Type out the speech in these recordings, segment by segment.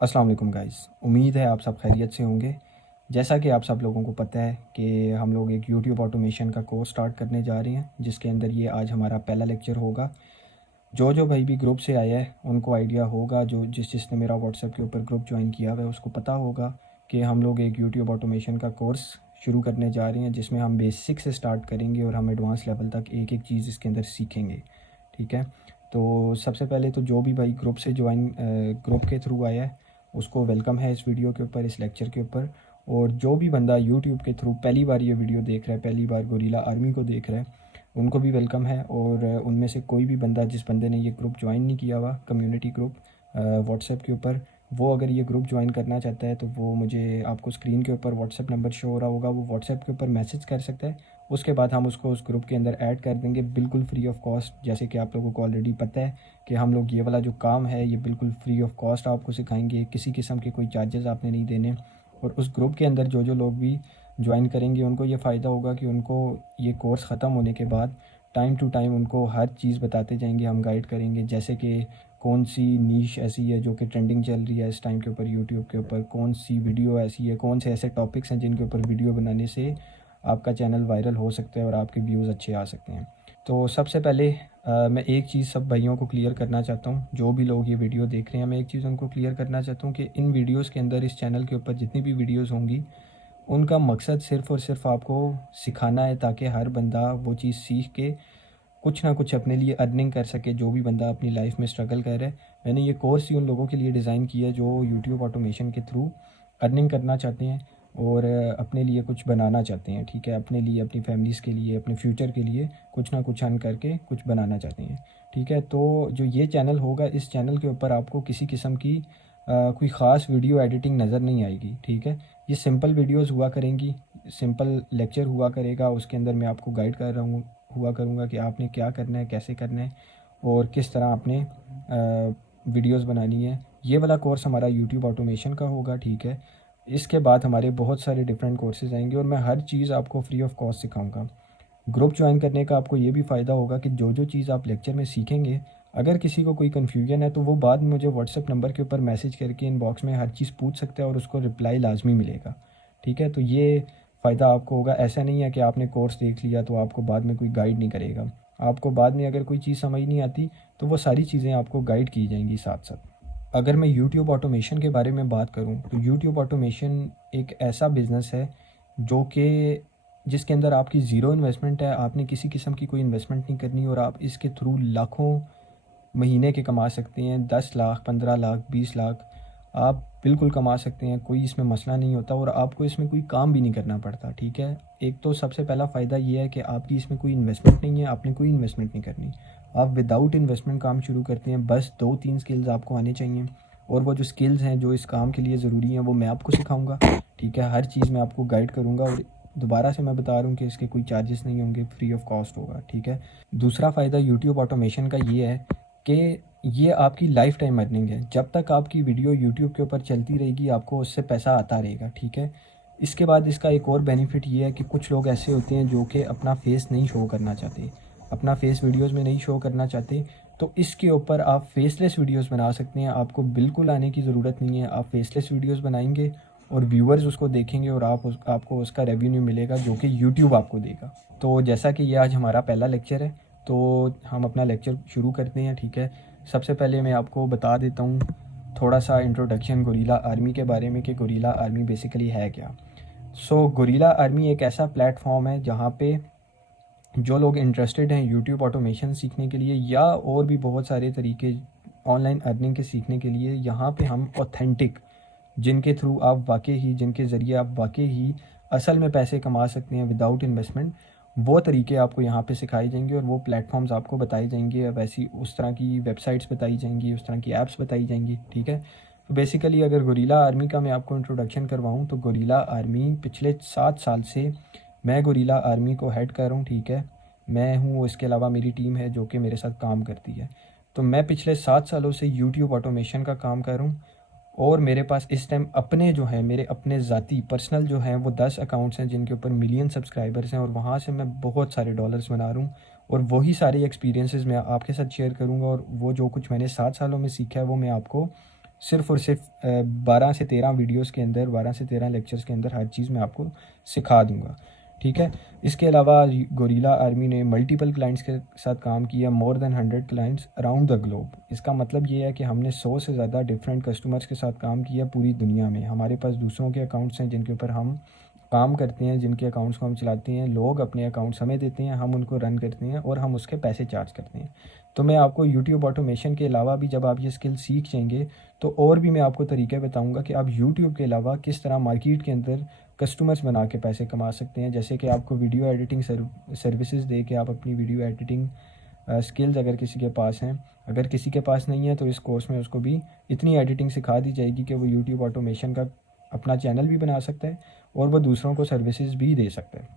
अस्सलाम वालेकुम गाइस। उम्मीद है आप सब खैरियत से होंगे। जैसा कि आप सब लोगों को पता है कि हम लोग एक यूट्यूब ऑटोमेशन का कोर्स स्टार्ट करने जा रहे हैं, जिसके अंदर ये आज हमारा पहला लेक्चर होगा। जो भाई भी ग्रुप से आया है उनको आइडिया होगा, जो जिसने मेरा व्हाट्सएप के ऊपर ग्रुप ज्वाइन किया हुआ है उसको पता होगा कि हम लोग एक यूट्यूब ऑटोमेशन का कोर्स शुरू करने जा रहे हैं, जिसमें हम बेसिक से स्टार्ट करेंगे और हम एडवांस लेवल तक एक एक चीज़ इसके अंदर सीखेंगे। ठीक है, तो सबसे पहले तो जो भी भाई ग्रुप से ज्वाइन ग्रुप के थ्रू आया है उसको वेलकम है इस वीडियो के ऊपर, इस लेक्चर के ऊपर। और जो भी बंदा यूट्यूब के थ्रू पहली बार ये वीडियो देख रहा है, पहली बार गोरिल्ला आर्मी को देख रहा है, उनको भी वेलकम है। और उनमें से कोई भी बंदा जिस बंदे ने ये ग्रुप ज्वाइन नहीं किया हुआ, कम्युनिटी ग्रुप व्हाट्सएप के ऊपर, वो अगर ये ग्रुप ज्वाइन करना चाहता है तो वो मुझे, आपको स्क्रीन के ऊपर व्हाट्सएप नंबर शो हो रहा होगा, वो व्हाट्सएप के ऊपर मैसेज कर सकता है। उसके बाद हम उसको उस ग्रुप के अंदर ऐड कर देंगे बिल्कुल फ्री ऑफ कॉस्ट। जैसे कि आप लोगों को ऑलरेडी पता है कि हम लोग ये वाला जो काम है ये बिल्कुल फ्री ऑफ कॉस्ट आपको सिखाएंगे, किसी किस्म के कोई चार्जेस आपने नहीं देने। और उस ग्रुप के अंदर जो लोग भी ज्वाइन करेंगे उनको ये फ़ायदा होगा कि उनको ये कोर्स ख़त्म होने के बाद टाइम टू टाइम उनको हर चीज़ बताते जाएंगे, हम गाइड करेंगे। जैसे कि कौन सी नीश ऐसी है जो कि ट्रेंडिंग चल रही है इस टाइम के ऊपर यूट्यूब के ऊपर, कौन सी वीडियो ऐसी है, कौन से ऐसे टॉपिक्स हैं जिनके ऊपर वीडियो बनाने से आपका चैनल वायरल हो सकता है और आपके व्यूज़ अच्छे आ सकते हैं। तो सबसे पहले मैं एक चीज़ सब भाइयों को क्लियर करना चाहता हूँ, जो भी लोग ये वीडियो देख रहे हैं, मैं एक चीज़ उनको क्लियर करना चाहता हूँ कि इन वीडियोज़ के अंदर, इस चैनल के ऊपर जितनी भी वीडियोज़ होंगी, उनका मकसद सिर्फ़ और सिर्फ आपको सिखाना है, ताकि हर बंदा वो चीज़ सीख के कुछ ना कुछ अपने लिए अर्निंग कर सके। जो भी बंदा अपनी लाइफ में स्ट्रगल कर रहा है, मैंने ये कोर्स ही उन लोगों के लिए डिज़ाइन किया है जो यूट्यूब ऑटोमेशन के थ्रू अर्निंग करना चाहते हैं और अपने लिए कुछ बनाना चाहते हैं। ठीक है, अपने लिए, अपनी फैमिलीज़ के लिए, अपने फ्यूचर के लिए कुछ ना कुछ अर्न करके कुछ बनाना चाहते हैं। ठीक है, तो जो ये चैनल होगा, इस चैनल के ऊपर आपको किसी किस्म की कोई ख़ास वीडियो एडिटिंग नज़र नहीं आएगी। ठीक है, ये सिंपल वीडियोज़ हुआ करेंगी, सिंपल लेक्चर हुआ करेगा। उसके अंदर मैं आपको गाइड कर रहा हूँ, हुआ करूँगा कि आपने क्या करना है, कैसे करना है और किस तरह आपने वीडियोस बनानी है। ये वाला कोर्स हमारा यूट्यूब ऑटोमेशन का होगा। ठीक है, इसके बाद हमारे बहुत सारे डिफरेंट कोर्सेज आएंगे और मैं हर चीज़ आपको फ्री ऑफ कॉस्ट सिखाऊंगा। ग्रुप ज्वाइन करने का आपको ये भी फ़ायदा होगा कि जो चीज़ आप लेक्चर में सीखेंगे, अगर किसी को कोई कन्फ्यूजन है तो वो बाद में मुझे व्हाट्सएप नंबर के ऊपर मैसेज करके इनबॉक्स में हर चीज़ पूछ सकता है और उसको रिप्लाई लाजमी मिलेगा। ठीक है, तो ये फ़ायदा आपको होगा। ऐसा नहीं है कि आपने कोर्स देख लिया तो आपको बाद में कोई गाइड नहीं करेगा। आपको बाद में अगर कोई चीज़ समझ नहीं आती तो वो सारी चीज़ें आपको गाइड की जाएंगी साथ साथ। अगर मैं यूट्यूब ऑटोमेशन के बारे में बात करूं तो यूट्यूब ऑटोमेशन एक ऐसा बिज़नेस है जो कि जिसके अंदर आपकी ज़ीरो इन्वेस्टमेंट है, आपने किसी किस्म की कोई इन्वेस्टमेंट नहीं करनी और आप इसके थ्रू लाखों महीने के कमा सकते हैं। 10 लाख, 15 लाख, 20 लाख आप बिल्कुल कमा सकते हैं, कोई इसमें मसला नहीं होता और आपको इसमें कोई काम भी नहीं करना पड़ता। ठीक है, एक तो सबसे पहला फ़ायदा ये है कि आपकी इसमें कोई इन्वेस्टमेंट नहीं है, आपने कोई इन्वेस्टमेंट नहीं करनी, आप विदाउट इन्वेस्टमेंट काम शुरू करते हैं। बस 2-3 स्किल्स आपको आने चाहिए और वो जो स्किल्स हैं जो इस काम के लिए ज़रूरी हैं वो मैं आपको सिखाऊंगा। ठीक है, हर चीज़ मैं आपको गाइड करूँगा और दोबारा से मैं बता रहा हूँ कि इसके कोई चार्जेस नहीं होंगे, फ्री ऑफ कॉस्ट होगा। ठीक है, दूसरा फ़ायदा यूट्यूब ऑटोमेशन का ये है कि ये आपकी लाइफ टाइम अर्निंग है। जब तक आपकी वीडियो यूट्यूब के ऊपर चलती रहेगी आपको उससे पैसा आता रहेगा। ठीक है, इसके बाद इसका एक और बेनिफिट ये है कि कुछ लोग ऐसे होते हैं जो कि अपना फेस नहीं शो करना चाहते, अपना फेस वीडियोस में नहीं शो करना चाहते, तो इसके ऊपर आप फेसलेस वीडियोस बना सकते हैं। आपको बिल्कुल आने की ज़रूरत नहीं है, आप फेसलेस वीडियोस बनाएंगे और व्यूअर्स उसको देखेंगे और आपको उसका रेवेन्यू मिलेगा जो कि यूट्यूब आपको देगा। तो जैसा कि ये आज हमारा पहला लेक्चर है तो हम अपना लेक्चर शुरू करते हैं। ठीक है, सबसे पहले मैं आपको बता देता हूँ थोड़ा सा इंट्रोडक्शन गोरिल्ला आर्मी के बारे में कि गोरिल्ला आर्मी बेसिकली है क्या। गोरिल्ला आर्मी एक ऐसा प्लेटफॉर्म है जहाँ पे जो लोग इंटरेस्टेड हैं यूट्यूब ऑटोमेशन सीखने के लिए या और भी बहुत सारे तरीके ऑनलाइन अर्निंग के सीखने के लिए, यहाँ पे हम ऑथेंटिक, जिनके थ्रू आप वाकई ही, जिनके ज़रिए आप वाकई ही असल में पैसे कमा सकते हैं विदाउट इन्वेस्टमेंट, वो तरीके आपको यहाँ पे सिखाए जाएंगे और वो प्लेटफॉर्म्स आपको बताए जाएंगे। वैसी उस तरह की वेबसाइट्स बताई जाएंगी, उस तरह की ऐप्स बताई जाएंगी। ठीक है, तो बेसिकली अगर गोरिल्ला आर्मी का मैं आपको इंट्रोडक्शन करवाऊँ तो गोरिल्ला आर्मी पिछले 7 साल से मैं गोरिल्ला आर्मी को हेड कर रहा हूँ। ठीक है, मैं हूँ, इसके अलावा मेरी टीम है जो कि मेरे साथ काम करती है। तो मैं पिछले 7 सालों से यूट्यूब ऑटोमेशन का काम कर रहा हूँ और मेरे पास इस टाइम अपने जो हैं, मेरे अपने ज़ाती पर्सनल जो हैं वो 10 अकाउंट्स हैं जिनके ऊपर मिलियन सब्सक्राइबर्स हैं और वहाँ से मैं बहुत सारे डॉलर्स बना रहा हूँ और वही सारे एक्सपीरियंसेस मैं आपके साथ शेयर करूँगा और वो जो कुछ मैंने 7 सालों में सीखा है वो मैं आपको सिर्फ़ और सिर्फ 12 से 13 वीडियोस के अंदर, 12 से 13 लेक्चर्स के अंदर हर चीज़ मैं आपको सिखा दूंगा, ठीक है। इसके अलावा गोरिल्ला आर्मी ने मल्टीपल क्लाइंट्स के साथ काम किया, more than 100 clients around the globe. इसका मतलब ये है कि हमने 100 से ज़्यादा डिफरेंट कस्टमर्स के साथ काम किया पूरी दुनिया में। हमारे पास दूसरों के अकाउंट्स हैं जिनके ऊपर हम काम करते हैं, जिनके अकाउंट्स को हम चलाते हैं। लोग अपने अकाउंट्स हमें देते हैं, हम उनको रन करते हैं और हम उसके पैसे चार्ज करते हैं। तो मैं आपको यूट्यूब ऑटोमेशन के अलावा भी जब आप ये स्किल सीख जाएंगे तो और भी मैं आपको तरीके बताऊंगा कि आप यूट्यूब के अलावा किस तरह मार्केट के अंदर कस्टमर्स बना के पैसे कमा सकते हैं। जैसे कि आपको वीडियो एडिटिंग सर्विसेज दे के आप अपनी वीडियो एडिटिंग स्किल्स अगर किसी के पास हैं, अगर किसी के पास नहीं है तो इस कोर्स में उसको भी इतनी एडिटिंग सिखा दी जाएगी कि वो यूट्यूब ऑटोमेशन का अपना चैनल भी बना सकता है और वो दूसरों को सर्विसेज भी दे सकता है,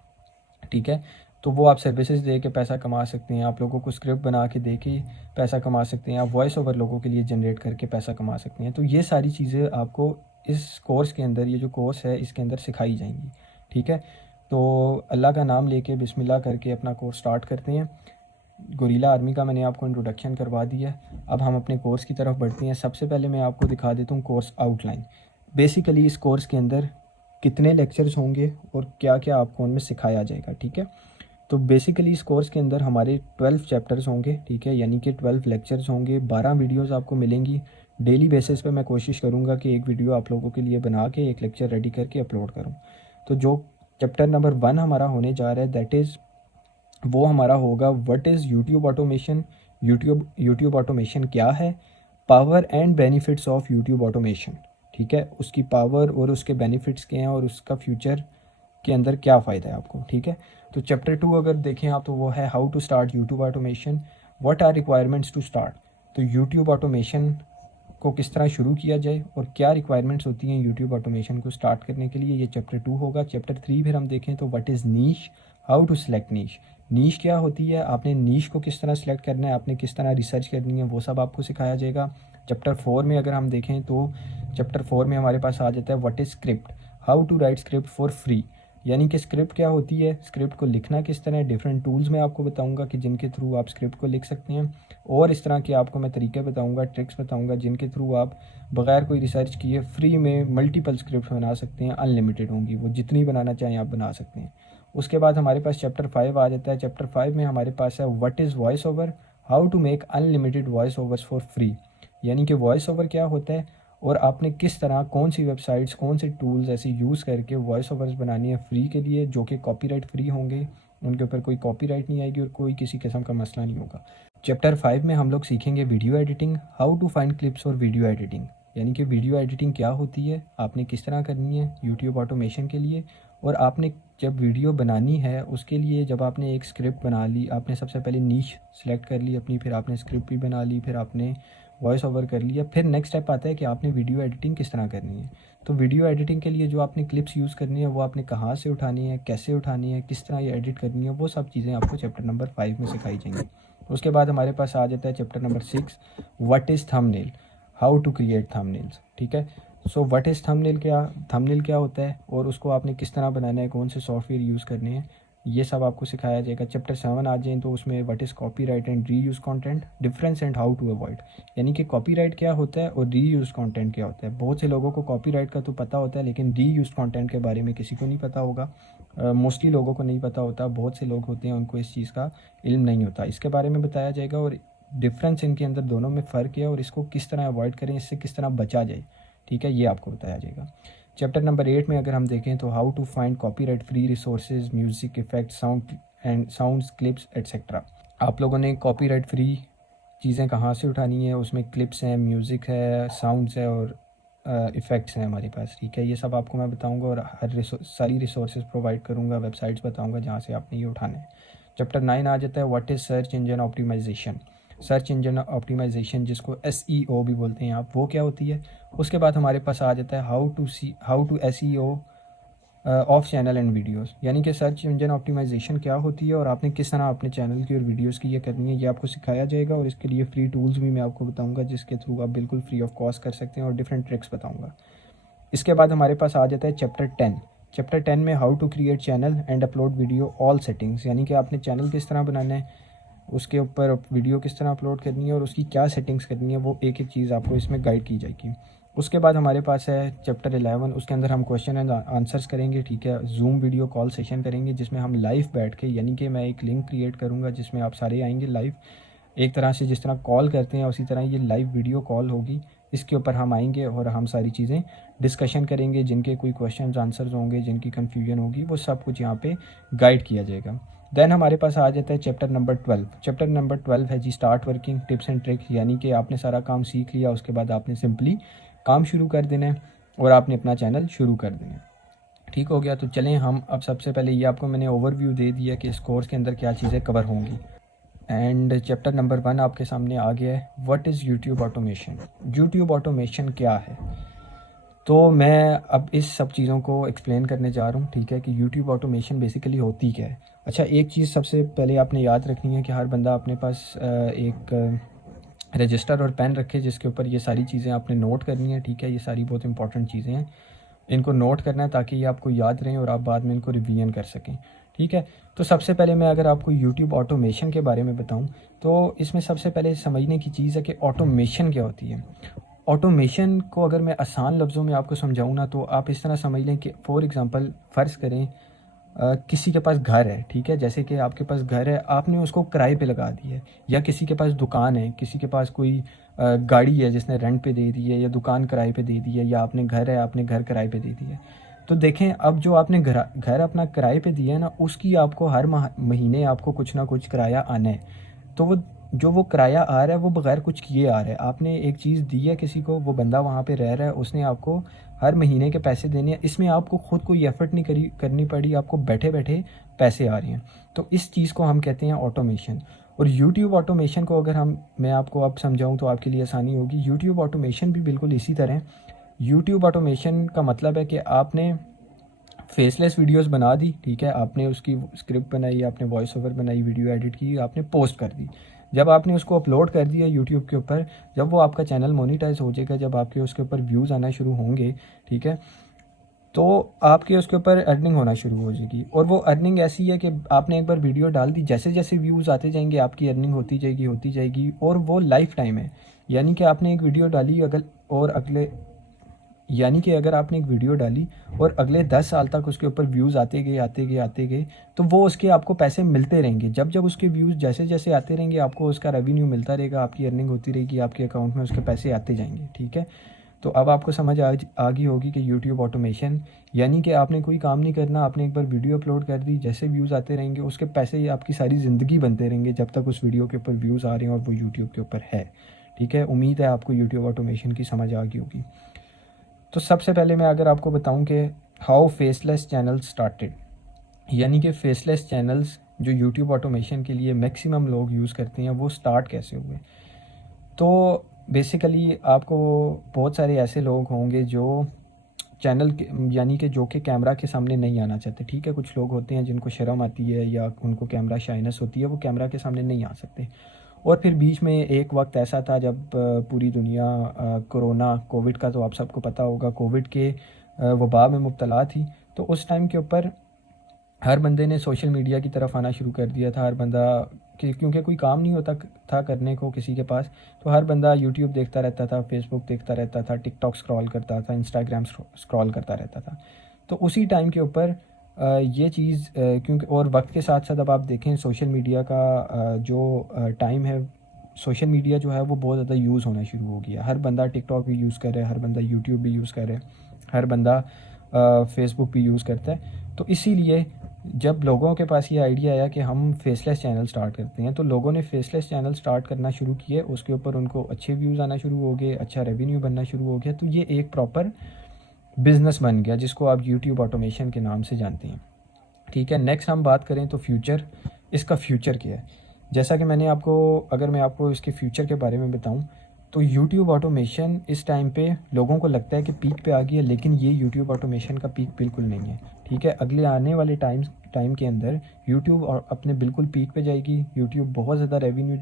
ठीक है। तो वो आप सर्विसेज दे के पैसा कमा सकते हैं, आप लोगों को स्क्रिप्ट बना के दे के पैसा कमा सकते हैं, आप वॉइस ओवर लोगों के लिए जनरेट करके पैसा कमा सकते हैं। तो ये सारी चीज़ें आपको इस कोर्स के अंदर, ये जो कोर्स है इसके अंदर सिखाई जाएंगी, ठीक है। तो अल्लाह का नाम लेके बिस्मिल्लाह करके अपना कोर्स स्टार्ट करते हैं। गोरिल्ला आर्मी का मैंने आपको इंट्रोडक्शन करवा दिया, अब हम अपने कोर्स की तरफ बढ़ते हैं। सबसे पहले मैं आपको दिखा देता हूँ कोर्स आउटलाइन। बेसिकली इस कोर्स के अंदर कितने लेक्चर्स होंगे और क्या क्या आपको उनमें सिखाया जाएगा, ठीक है। तो बेसिकली इस कोर्स के अंदर हमारे 12 चैप्टर्स होंगे, ठीक है, यानी कि 12 लेक्चर्स होंगे, 12 वीडियोस आपको मिलेंगी। डेली बेसिस पे मैं कोशिश करूँगा कि एक वीडियो आप लोगों के लिए बना के एक लेक्चर रेडी करके अपलोड करूँ। तो जो चैप्टर नंबर 1 हमारा होने जा रहा है दैट इज़, वो हमारा होगा what is YouTube automation. YouTube automation क्या है, power and benefits of YouTube automation, ठीक है। उसकी पावर और उसके बेनिफिट्स क्या हैं और उसका फ्यूचर के अंदर क्या फ़ायदा है आपको, ठीक है। तो चैप्टर 2 अगर देखें आप तो वो है how to start YouTube automation, what are requirements to start. तो यूट्यूब ऑटोमेशन को किस तरह शुरू किया जाए और क्या रिक्वायरमेंट्स होती हैं यूट्यूब ऑटोमेशन को स्टार्ट करने के लिए, ये चैप्टर 2 होगा। चैप्टर 3 फिर हम देखें तो what is niche, how to select niche. Niche क्या होती है, आपने नीश को किस तरह सेलेक्ट करना है, आपने किस तरह रिसर्च करनी है, वो सब आपको सिखाया जाएगा। चैप्टर 4 में अगर हम देखें तो चैप्टर 4 में हमारे पास आ जाता है what is script, how to write script for free. यानी कि स्क्रिप्ट क्या होती है, स्क्रिप्ट को लिखना किस तरह है, डिफरेंट टूल्स मैं आपको बताऊंगा कि जिनके थ्रू आप स्क्रिप्ट को लिख सकते हैं। और इस तरह के आपको मैं तरीके बताऊंगा, ट्रिक्स बताऊंगा जिनके थ्रू आप बगैर कोई रिसर्च किए फ्री में मल्टीपल स्क्रिप्ट बना सकते हैं। अनलिमिटेड होंगी वो, जितनी बनाना चाहें आप बना सकते हैं। उसके बाद हमारे पास चैप्टर 5 आ जाता है। चैप्टर 5 में हमारे पास है what is voice over, how to make unlimited voice overs for free. यानी कि वॉइस ओवर क्या होता है और आपने किस तरह, कौन सी वेबसाइट्स, कौन से टूल्स ऐसे यूज़ करके वॉइस ओवर्स बनानी है फ्री के लिए, जो कि कॉपीराइट फ्री होंगे, उनके ऊपर कोई कॉपीराइट नहीं आएगी और कोई किसी किस्म का मसला नहीं होगा। चैप्टर 5 में हम लोग सीखेंगे video editing, how to find clips और वीडियो एडिटिंग। यानी कि वीडियो एडिटिंग क्या होती है, आपने किस तरह करनी है यूट्यूब ऑटोमेशन के लिए, और आपने जब वीडियो बनानी है उसके लिए जब आपने एक स्क्रिप्ट बना ली, आपने सबसे पहले नीश सेलेक्ट कर ली अपनी, फिर आपने स्क्रिप्ट भी बना ली, फिर आपने वॉइस ओवर कर लिया, फिर नेक्स्ट स्टेप आता है कि आपने वीडियो एडिटिंग किस तरह करनी है। तो वीडियो एडिटिंग के लिए जो आपने क्लिप्स यूज़ करनी है वो आपने कहाँ से उठानी है, कैसे उठानी है, किस तरह ये एडिट करनी है, वो सब चीज़ें आपको चैप्टर नंबर 5 में सिखाई जाएंगी। उसके बाद हमारे पास आ जाता है chapter number 6, what is thumbnail, how to create thumbnails, ठीक है। सो व्हाट इज़ थंबनेल क्या होता है और उसको आपने किस तरह बनाना है, कौन से सॉफ्टवेयर यूज़ करने हैं, ये सब आपको सिखाया जाएगा। चैप्टर 7 आ जाए तो उसमें what is copyright and reuse content, difference and how to avoid. यानी कि कॉपीराइट क्या होता है और री यूज़ कॉन्टेंट क्या होता है। बहुत से लोगों को कॉपीराइट का तो पता होता है लेकिन री यूज़ कॉन्टेंट के बारे में किसी को नहीं पता होगा, मोस्टली लोगों को नहीं पता होता। बहुत से लोग होते हैं उनको इस चीज़ का इल्म नहीं होता, इसके बारे में बताया जाएगा और डिफरेंस इनके अंदर दोनों में फ़र्क है और इसको किस तरह अवॉइड करें, इससे किस तरह बचा जाए, ठीक है, ये आपको बताया जाएगा। चैप्टर नंबर 8 में अगर हम देखें तो how to find copyright free resources, music effect, sounds clips etcetera. आप लोगों ने कॉपीराइट फ्री चीज़ें कहाँ से उठानी है, उसमें क्लिप्स हैं, म्यूज़िक है, साउंड्स है और इफ़ेक्ट्स हैं हमारे पास, ठीक है। ये सब आपको मैं बताऊंगा और सारी रिसोर्सेज प्रोवाइड करूंगा, वेबसाइट्स बताऊंगा जहाँ से आपने ये उठाना है। चैप्टर 9 आ जाता है what is search engine optimisation. Search engine optimisation जिसको SEO भी बोलते हैं आप, वो क्या होती है। उसके बाद हमारे पास आ जाता है how to SEO of channel and videos. यानी कि सर्च इंजन ऑप्टिमाइजेशन क्या होती है और आपने किस तरह अपने चैनल की और वीडियोस की ये करनी है, ये आपको सिखाया जाएगा और इसके लिए फ्री टूल्स भी मैं आपको बताऊंगा जिसके थ्रू आप बिल्कुल फ्री ऑफ कॉस्ट कर सकते हैं और डिफरेंट ट्रिक्स बताऊंगा। इसके बाद हमारे पास आ जाता है चैप्टर 10। चैप्टर 10 में how to create channel and upload video all settings. यानी कि आपने चैनल किस तरह बनाना है, उसके ऊपर वीडियो किस तरह अपलोड करनी है और उसकी क्या सेटिंग्स करनी है, वो एक एक चीज़ आपको इसमें गाइड की जाएगी। उसके बाद हमारे पास है चैप्टर 11, उसके अंदर हम क्वेश्चन एंड आंसर्स करेंगे, ठीक है। जूम वीडियो कॉल सेशन करेंगे जिसमें हम लाइव बैठ के, यानी कि मैं एक लिंक क्रिएट करूँगा जिसमें आप सारे आएंगे लाइव, एक तरह से जिस तरह कॉल करते हैं उसी तरह ये लाइव वीडियो कॉल होगी। इसके ऊपर हम आएंगे और हम सारी चीज़ें डिस्कशन करेंगे, जिनके कोई क्वेश्चन आंसर्स होंगे, जिनकी कन्फ्यूजन होगी, वो सब कुछ यहाँ पे गाइड किया जाएगा। देन हमारे पास आ जाता है चैप्टर नंबर 12। चैप्टर नंबर 12 है जी start working tips and tricks, यानी कि आपने सारा काम सीख लिया, उसके बाद आपने सिंपली काम शुरू कर देना है और आपने अपना चैनल शुरू कर देना है। ठीक हो गया। तो चलें हम अब सबसे पहले ये आपको मैंने ओवरव्यू दे दिया कि इस कोर्स के अंदर क्या चीज़ें कवर होंगी। एंड चैप्टर नंबर 1 आपके सामने आ गया है, what is YouTube automation. YouTube automation क्या है, तो मैं अब इस सब चीज़ों को एक्सप्लेन करने जा रहा हूँ, ठीक है, कि यूट्यूब ऑटोमेशन बेसिकली होती क्या है। अच्छा, एक चीज़ सबसे पहले आपने याद रखनी है कि हर बंदा अपने पास एक रजिस्टर और पेन रखे जिसके ऊपर ये सारी चीज़ें आपने नोट करनी है, ठीक है। ये सारी बहुत इंपॉर्टेंट चीज़ें हैं, इनको नोट करना है ताकि ये आपको याद रहें और आप बाद में इनको रिवीजन कर सकें, ठीक है। तो सबसे पहले मैं अगर आपको यूट्यूब ऑटोमेशन के बारे में बताऊं तो इसमें सबसे पहले समझने की चीज़ है कि ऑटोमेशन क्या होती है। ऑटोमेशन को अगर मैं आसान लफ्ज़ों में आपको समझाऊं ना, तो आप इस तरह समझ लें कि फॉर एग्ज़ाम्पल फ़र्ज़ करें किसी के पास घर है, ठीक है, जैसे कि आपके पास घर है, आपने उसको किराए पे लगा दिया है, या किसी के पास दुकान है, किसी के पास कोई गाड़ी है जिसने रेंट पे दे दी है, या दुकान किराए पे दे दी है, या आपने घर है, आपने घर किराए पे दे दिया है। तो देखें, अब जो आपने घर अपना किराए पे दिया है ना, उसकी आपको हर महीने आपको कुछ ना कुछ किराया आना है। तो वो किराया आ रहा है वो बगैर कुछ किए आ रहा है। आपने एक चीज़ दी है किसी को, वो बंदा वहाँ पे रह रहा है, उसने आपको हर महीने के पैसे देने हैं, इसमें आपको ख़ुद कोई एफर्ट नहीं करनी पड़ी, आपको बैठे बैठे पैसे आ रहे हैं। तो इस चीज़ को हम कहते हैं ऑटोमेशन। और यूट्यूब ऑटोमेशन को अगर मैं आपको अब समझाऊँ तो आपके लिए आसानी होगी। यूट्यूब ऑटोमेशन भी बिल्कुल इसी तरह। यूट्यूब ऑटोमेशन का मतलब है कि आपने फेसलेस वीडियोस बना दी, ठीक है, आपने उसकी स्क्रिप्ट बनाई, आपने वॉइस ओवर बनाई, वीडियो एडिट की, आपने पोस्ट कर दी। जब आपने उसको अपलोड कर दिया यूट्यूब के ऊपर, जब वो आपका चैनल मोनीटाइज हो जाएगा, जब आपके उसके ऊपर व्यूज़ आना शुरू होंगे, ठीक है, तो आपके उसके ऊपर अर्निंग होना शुरू हो जाएगी। और वो अर्निंग ऐसी है कि आपने एक बार वीडियो डाल दी, जैसे जैसे व्यूज़ आते जाएंगे आपकी अर्निंग होती जाएगी। और वो लाइफ टाइम है, यानी कि आपने एक वीडियो डाली अगर आपने एक वीडियो डाली और अगले 10 साल तक उसके ऊपर व्यूज़ आते गए, तो वो उसके आपको पैसे मिलते रहेंगे। जब जब उसके व्यूज़ जैसे जैसे आते रहेंगे, आपको उसका रेवेन्यू मिलता रहेगा, आपकी अर्निंग होती रहेगी, आपके अकाउंट में उसके पैसे आते जाएंगे, ठीक है। तो अब आपको समझ आ गई होगी कि यूट्यूब ऑटोमेशन यानी कि आपने कोई काम नहीं करना, आपने एक बार वीडियो अपलोड कर दी, जैसे व्यूज़ आते रहेंगे उसके पैसे आपकी सारी ज़िंदगी बनते रहेंगे जब तक उस वीडियो के ऊपर व्यूज़ आ रहे हैं और वो यूट्यूब के ऊपर है, ठीक है। उम्मीद है आपको यूट्यूब ऑटोमेशन की समझ आ गई होगी। तो सबसे पहले मैं अगर आपको बताऊं कि हाउ फेसलेस चैनल स्टार्टेड, यानी कि फेसलेस चैनल्स जो यूट्यूब ऑटोमेशन के लिए मैक्सिमम लोग यूज़ करते हैं, वो स्टार्ट कैसे हुए। तो बेसिकली आपको बहुत सारे ऐसे लोग होंगे जो चैनल यानी कि जो कि कैमरा के सामने नहीं आना चाहते, ठीक है। कुछ लोग होते हैं जिनको शर्म आती है या उनको कैमरा शाइनेस होती है, वो कैमरा के सामने नहीं आ सकते। और फिर बीच में एक वक्त ऐसा था जब पूरी दुनिया कोविड का तो आप सबको पता होगा, कोविड के वबा में मुब्तला थी। तो उस टाइम के ऊपर हर बंदे ने सोशल मीडिया की तरफ आना शुरू कर दिया था। हर बंदा क्योंकि कोई काम नहीं होता था करने को किसी के पास, तो हर बंदा यूट्यूब देखता रहता था, फेसबुक देखता रहता था, टिकटॉक स्क्रॉल करता था, इंस्टाग्राम स्क्रॉल करता रहता था। तो उसी टाइम के ऊपर ये चीज़ क्योंकि और वक्त के साथ साथ अब आप देखें सोशल मीडिया का जो टाइम है, सोशल मीडिया जो है वो बहुत ज़्यादा यूज़ होना शुरू हो गया। हर बंदा टिकटॉक भी यूज़ कर रहा है, हर बंदा यूट्यूब भी यूज़ कर रहा है, हर बंदा फेसबुक भी यूज़ करता है। तो इसीलिए जब लोगों के पास ये आइडिया आया कि हम फेसलेस चैनल स्टार्ट करते हैं, तो लोगों ने फेसलेस चैनल स्टार्ट करना शुरू किए, उसके ऊपर उनको अच्छे व्यूज़ आना शुरू हो गए, अच्छा रेवेन्यू बनना शुरू हो गया। तो ये एक प्रॉपर बिज़नेस बन गया जिसको आप यूट्यूब ऑटोमेशन के नाम से जानते हैं, ठीक है। नेक्स्ट हम बात करें तो फ्यूचर, इसका फ्यूचर क्या है। जैसा कि मैं आपको इसके फ्यूचर के बारे में बताऊं, तो यूट्यूब ऑटोमेशन इस टाइम पे लोगों को लगता है कि पीक पे आ गई है, लेकिन ये यूट्यूब ऑटोमेशन का पीक बिल्कुल नहीं है, ठीक है। अगले आने वाले टाइम के अंदर यूट्यूब अपने बिल्कुल पीक पे जाएगी। यूट्यूब बहुत ज़्यादा रेवेन्यू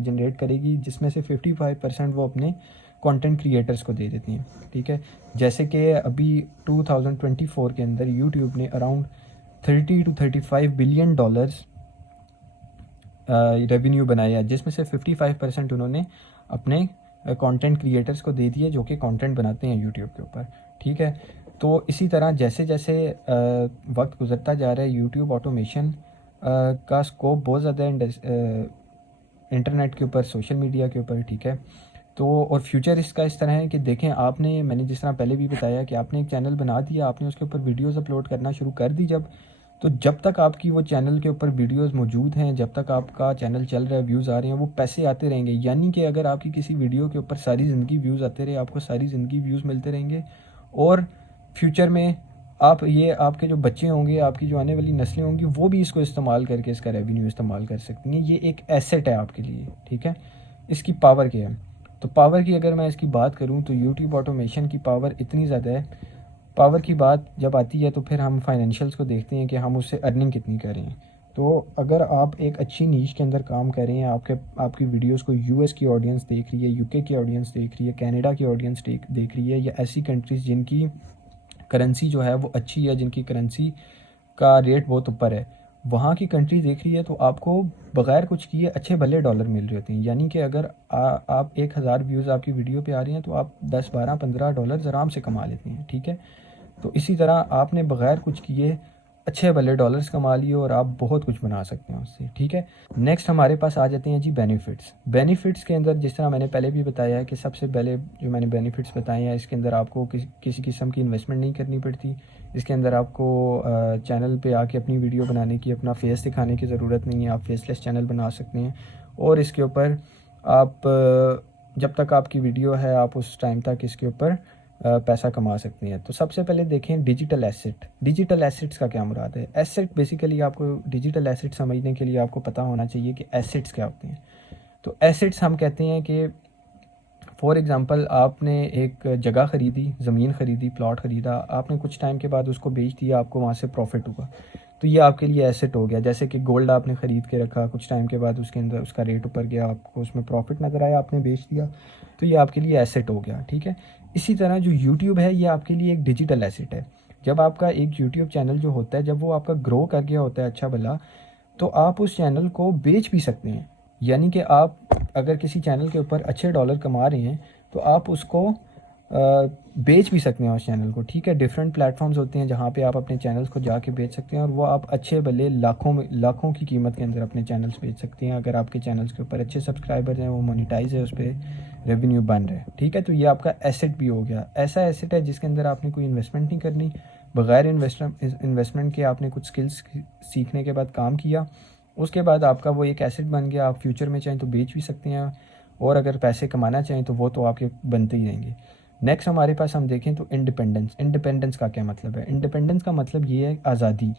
जनरेट करेगी, जिसमें से 55% वो अपने कंटेंट क्रिएटर्स को दे देती हैं, ठीक है। जैसे कि अभी 2024 के अंदर यूट्यूब ने अराउंड $30 to $35 बिलियन रेवेन्यू बनाया, जिसमें से 55% उन्होंने अपने कंटेंट क्रिएटर्स को दे दिए जो कि कंटेंट बनाते हैं यूट्यूब के ऊपर, ठीक है। तो इसी तरह जैसे जैसे वक्त गुजरता जा रहा है, यूट्यूब ऑटोमेशन का स्कोप बहुत ज़्यादा इंटरनेट के ऊपर, सोशल मीडिया के ऊपर, ठीक है। तो और फ्यूचर इसका इस तरह है कि देखें, मैंने जिस तरह पहले भी बताया कि आपने एक चैनल बना दिया, आपने उसके ऊपर वीडियोज़ अपलोड करना शुरू कर दी जब तक आपकी वो चैनल के ऊपर वीडियोस मौजूद हैं, जब तक आपका चैनल चल रहा है, व्यूज़ आ रहे हैं, वो पैसे आते रहेंगे। यानी कि अगर आपकी किसी वीडियो के ऊपर सारी ज़िंदगी व्यूज़ आते रहे, आपको सारी ज़िंदगी व्यूज़ मिलते रहेंगे, और फ्यूचर में आपके जो बच्चे होंगे, आपकी जो आने वाली नस्लें होंगी, वो भी इसको इस्तेमाल करके इसका रेवेन्यू इस्तेमाल कर सकती हैं। ये एक एसेट है आपके लिए, ठीक है। इसकी पावर क्या है? तो पावर की अगर मैं इसकी बात करूँ तो यूट्यूब ऑटोमेशन की पावर इतनी ज़्यादा है। पावर की बात जब आती है तो फिर हम फाइनेंशियल्स को देखते हैं कि हम उससे अर्निंग कितनी कर रहे हैं। तो अगर आप एक अच्छी नीश के अंदर काम कर रहे हैं, आपकी वीडियोस को यूएस की ऑडियंस देख रही है, यूके की ऑडियंस देख रही है, कनाडा की ऑडियंस देख रही है, या ऐसी कंट्रीज़ जिनकी करेंसी जो है वो अच्छी है, जिनकी करेंसी का रेट बहुत ऊपर है, वहाँ की कंट्री देख रही है, तो आपको बग़ैर कुछ किए अच्छे भले डॉलर मिल रहे होते हैं। यानी कि अगर आप 1000 व्यूज़ आपकी वीडियो पे आ रही हैं तो आप 10, 12, 15 डॉलर आराम से कमा लेते हैं, ठीक है। तो इसी तरह आपने बग़ैर कुछ किए अच्छे भले डॉलर्स कमा लिए और आप बहुत कुछ बना सकते हैं उससे, ठीक है। नेक्स्ट हमारे पास आ जाते हैं जी बेनिफिट्स के अंदर जिस तरह मैंने पहले भी बताया है कि सबसे पहले जो मैंने बेनिफिट्स बताए हैं, इसके अंदर आपको किसी किस्म की इन्वेस्टमेंट नहीं करनी पड़ती। इसके अंदर आपको चैनल पे आके अपनी वीडियो बनाने की, अपना फेस दिखाने की ज़रूरत नहीं है, आप फेसलेस चैनल बना सकते हैं। और इसके ऊपर आप जब तक आपकी वीडियो है, आप उस टाइम तक इसके ऊपर पैसा कमा सकते हैं। तो सबसे पहले देखें डिजिटल एसेट्स का क्या मुराद है। एसेट बेसिकली, आपको डिजिटल एसेट समझने के लिए आपको पता होना चाहिए कि एसेट्स क्या होते हैं। तो एसेट्स हम कहते हैं कि फॉर एग्ज़ाम्पल आपने एक जगह ख़रीदी, ज़मीन ख़रीदी, प्लॉट ख़रीदा, आपने कुछ टाइम के बाद उसको बेच दिया, आपको वहाँ से प्रॉफिट हुआ, तो ये आपके लिए एसेट हो गया। जैसे कि गोल्ड आपने ख़रीद के रखा, कुछ टाइम के बाद उसके अंदर उसका रेट ऊपर गया, आपको उसमें प्रॉफिट नज़र आया, आपने बेच दिया, तो ये आपके लिए एसेट हो गया, ठीक है। इसी तरह जो यूट्यूब है, ये आपके लिए एक डिजिटल एसेट है। जब आपका एक यूट्यूब चैनल जो होता है, जब वो आपका ग्रो कर गया होता है अच्छा भला, तो आप उस चैनल को बेच भी सकते हैं। यानी कि आप अगर किसी चैनल के ऊपर अच्छे डॉलर कमा रहे हैं तो आप उसको बेच भी सकते हैं उस चैनल को, ठीक है। डिफरेंट प्लेटफॉर्म्स होते हैं जहाँ पे आप अपने चैनल्स को जाके बेच सकते हैं, और वो आप अच्छे भले लाखों की कीमत के अंदर अपने चैनल्स बेच सकते हैं। अगर आपके चैनल्स के ऊपर अच्छे सब्सक्राइबर्स हैं, वो मोनेटाइज है, उस पर रेवेन्यू बन रहा है, ठीक है। तो ये आपका एसेट भी हो गया। ऐसा एसेट है जिसके अंदर आपने कोई इन्वेस्टमेंट नहीं करनी, बग़ैर इन्वेस्टमेंट के आपने कुछ स्किल्स सीखने के बाद काम किया, उसके बाद आपका वो एक एसेट बन गया। आप फ्यूचर में चाहें तो बेच भी सकते हैं, और अगर पैसे कमाना चाहें तो वो तो आपके बनते ही रहेंगे। नेक्स्ट हमारे पास हम देखें तो इंडिपेंडेंस का क्या मतलब है। इंडिपेंडेंस का मतलब ये है आज़ादी।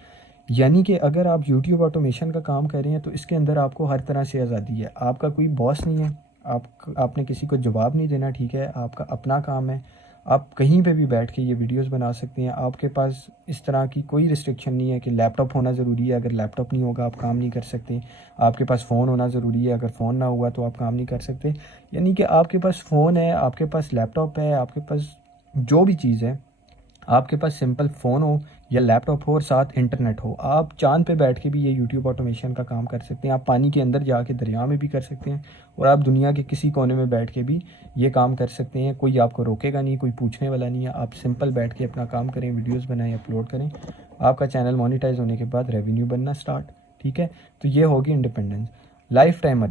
यानी कि अगर आप यूट्यूब ऑटोमेशन का काम कर रहे हैं तो इसके अंदर आपको हर तरह से आज़ादी है। आपका कोई बॉस नहीं है, आपने किसी को जवाब नहीं देना, ठीक है। आपका अपना काम है, आप कहीं पे भी बैठ के ये वीडियोस बना सकते हैं। आपके पास इस तरह की कोई रिस्ट्रिक्शन नहीं है कि लैपटॉप होना ज़रूरी है, अगर लैपटॉप नहीं होगा आप काम नहीं कर सकते। आपके पास फ़ोन होना ज़रूरी है, अगर फ़ोन ना हुआ तो आप काम नहीं कर सकते। यानी कि आपके पास फ़ोन है, आपके पास लैपटॉप है, आपके पास जो भी चीज़ है, आपके पास सिंपल फ़ोन हो या लैपटॉप हो और साथ इंटरनेट हो, आप चाँद पे बैठ के भी ये यूट्यूब ऑटोमेशन का काम कर सकते हैं। आप पानी के अंदर जाके दरिया में भी कर सकते हैं, और आप दुनिया के किसी कोने में बैठ के भी ये काम कर सकते हैं। कोई आपको रोकेगा नहीं, कोई पूछने वाला नहीं है। आप सिंपल बैठ के अपना काम करें, वीडियोज़ बनाएं, अपलोड करें, आपका चैनल मोनेटाइज होने के बाद रेवेन्यू बनना स्टार्ट, ठीक है। तो ये होगी इंडिपेंडेंस। लाइफ टाइम